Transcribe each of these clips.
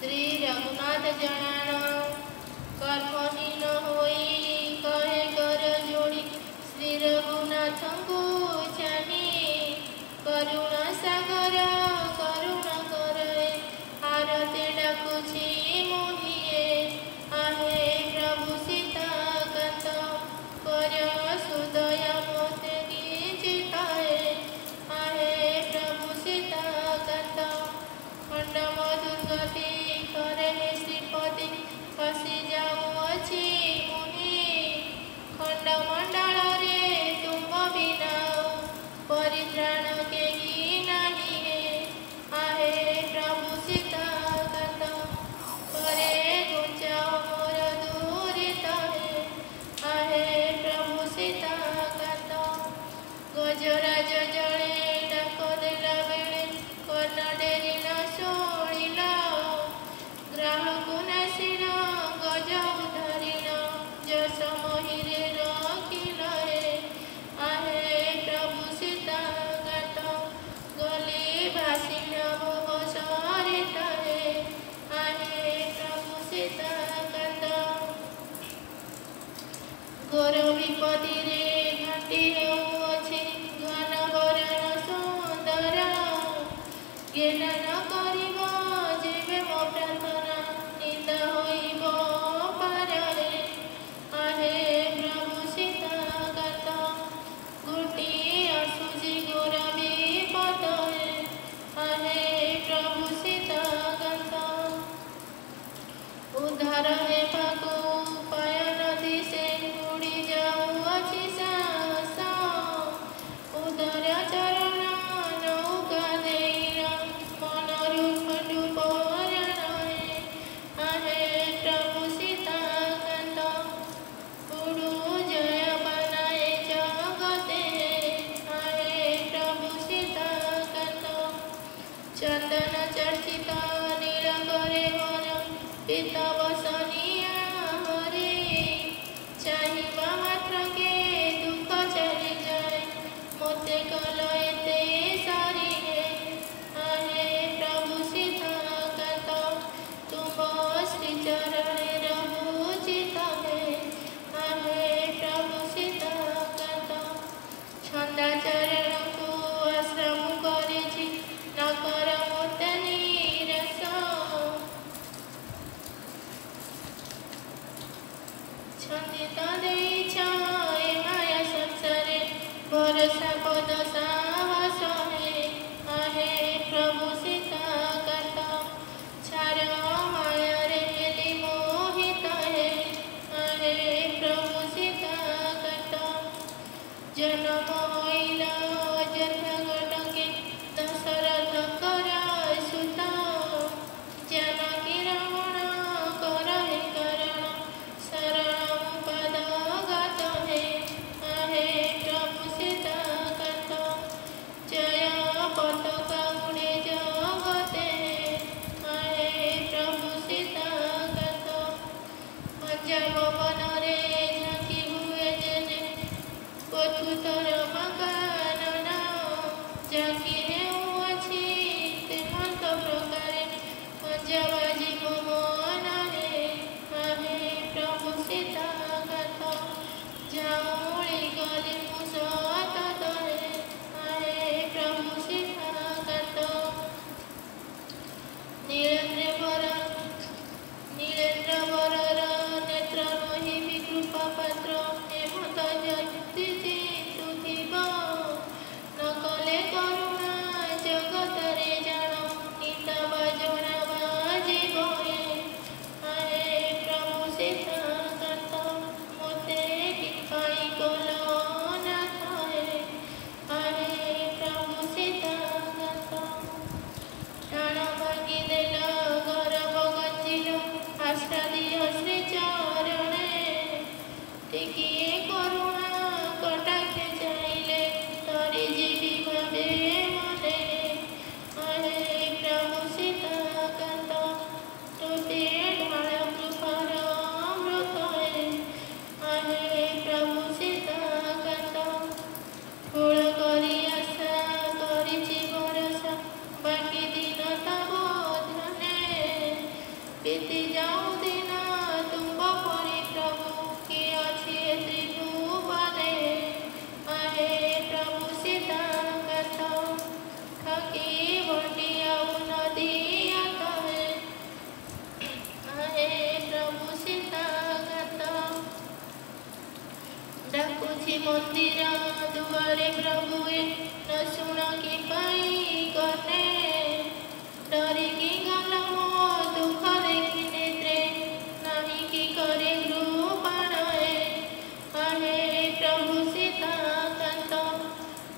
श्री रघुनाथ जनाना कर्महीन होई कहे कर जोड़ी श्री रघुनाथ को जानी करुणा सागर करुणा करे आरती डाकुछि मोहिए आहे प्रभु सीता कांत कर सुदया मोते चिताए आहे प्रभु सीता कांत खंडम दुर्गति करे श्रीपति फसी जाऊँगी मुनि खंडमंडल रे तुम बिना परित्राण केही नहीं आहे प्रभु सीता कांत करे घुंचाओ मोर दूरित है आहे प्रभु सीता कांत गजराज जड़े डाक देला बेले कर्ण डेरी न शुणिल ग्राहक नासिन गज उधरिल जस मोहिरे रखिल आहे प्रभु सीता कांत गली भाषिण मोह सरित आहे प्रभु सीता कांत घोर विपत्ति रे घाटी हेउछि घन बरण सुंदर ज्ञान न करिब जेबे मो प्रार्थना निंदा होइब पारे आहे प्रभु सीता कांत गोटी आसुछि घोर विपद आहे प्रभु सीता कांत उद्धार हेबाकु उपाय नदी से उड़ी जाऊँगी साहस उदर चरण नौका देर मनरु खंडु परण आहे प्रभु सीता कांत उड़ू जय बनाए जगते आहे प्रभु सीता कांत चंदन चर्चित नील करे वर पिता बसनिया हरे चाहिबा मात्र के दुख चली जाए मोते कल एते सारी है आहे प्रभु सीता कांत तुम श्री चरण रहु चित है आहे प्रभु सीता कांत छंदा चरण को आश्रम करिछि न कर मोते निराश छंदित देइछ ए माया संसारे भरोसा पद सा बीती जाऊं दिन तुम परी प्रभु की अच्छी त्रिभुवने आहे प्रभु सीता कथा थकी बटी आउ नदी आहे प्रभु सीता कथा डाकुची मंदिर दुआरे प्रभुए न शुण कि पाई गने डरिकी गल मो दुख देखी नेत्रे नहीं कि करे कृपाणए आहे प्रभु सीता कांत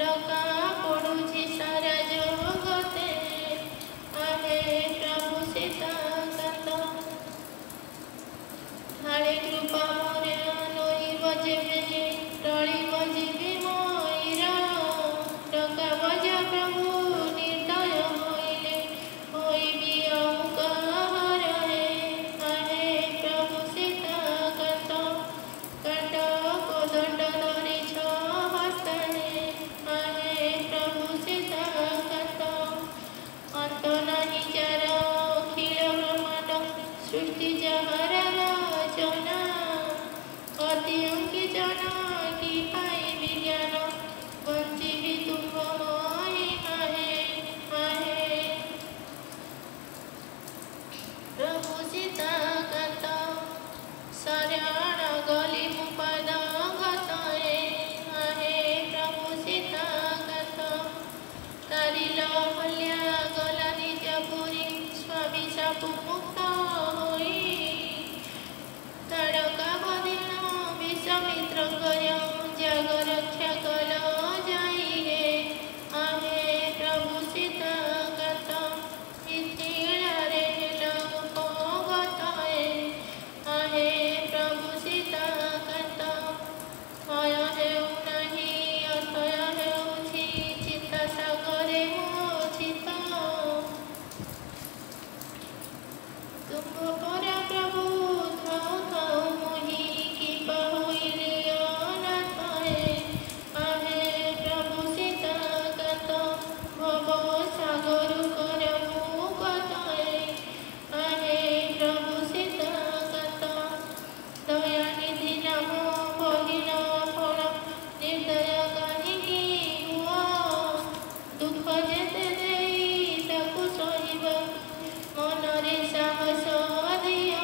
डका पड़ुची सारा जगते आहे प्रभु सीता कांत हाड़े कृपा मोरे लोहिब जेबे जे टळिब जीवी मोइरा डका बज प्रभु निर्दय होइले होइबि आउ कहरे आहे प्रभु सीता कांत कांट कोदंड धरि छ हस्ते आहे प्रभु सीता कांत अंत नाही चार अखिल ब्रह्मांड सृष्टि जहर रचना अति अंकी जना की पाई विज्ञान वंचिबि तुम आहे प्रभु सीता कांत शरण गली मुपद गतए आहे प्रभु सीता कांत तारिल हल्या गला निज पुरी स्वामी शापु मुक्त होई ताड़का बदिन विश्वामित्र कर जग रक्षा कल जाइए आहे प्रभु सीता कांत इतिहारे उपगतए आहे प्रभु सीता कांत थय हेउ नाही अथय हेउछि चित्त सागरे मो चित्त तुम पर प्रभु थाउ थाउ मोहि कि बहुइले अनाथए आहे प्रभु सीता कांत भव सागर कर मुगतए आहे प्रभु सीता कांत दयानिधि नाम बहिन फल निर्दय काहिकी हुआ दुख जेते देई ताकु सहिबा मनरे साहस दिया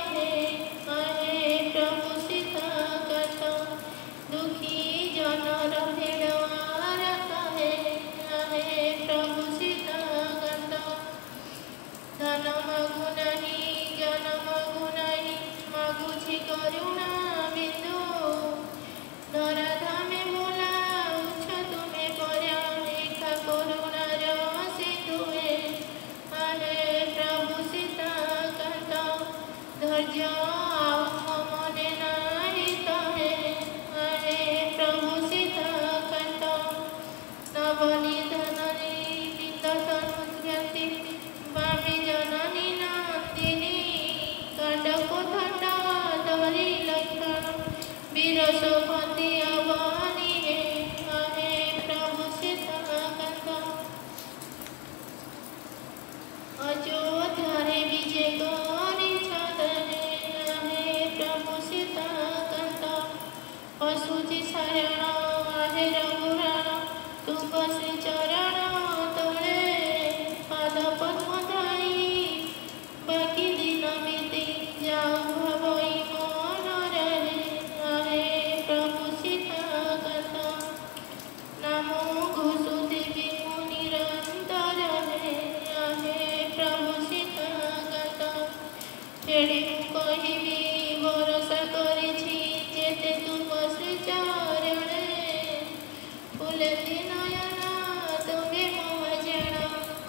आहे प्रभु सीता कांत दुखी जनर भेड़ आरत आहे प्रभु सीता कांत धन मागु नहीं जन मागु नहीं मागुछि करुणा बिंदु धरा धामे बोला उच्च तुमे पर्या लेखा करुणार सिंधुए आहे प्रभु सीता कांत धैर्य आउ मने नाही तहे आहे प्रभु सीता कांत नवनी धननी बिंदतनु ख्याति बामी जननी नंदिनी कांडको थंडा धरी लक्षण बीरस बंदी अवनी आहे प्रभु सीता कांत अयोध्यारे विजय गरी छदने आहे प्रभु सीता कांत असुचि शरण आहे रघुराण तुम श्री चरण तले पाद पद्म धाई बाकी दिन बीती जाऊ भवई मन रहे आहे प्रभु सीता कांत नाम घोषुथिबि मु निरंतर आहे प्रभु सीता कांत फेड़ी कहिबि भरोसा करिछि जेते तुम श्री चरणे फुलेति नयन तुमे मोह जान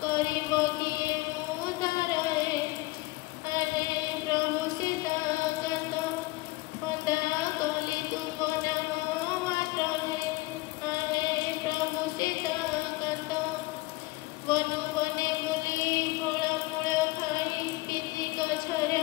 करिब किए मु धरए आहे प्रभु सीता कांत फंदा कली तुम नाम मात्र आहे प्रभु सीता कांत बनु बने बुली फल मूल खाई पितृ गछरे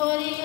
परिय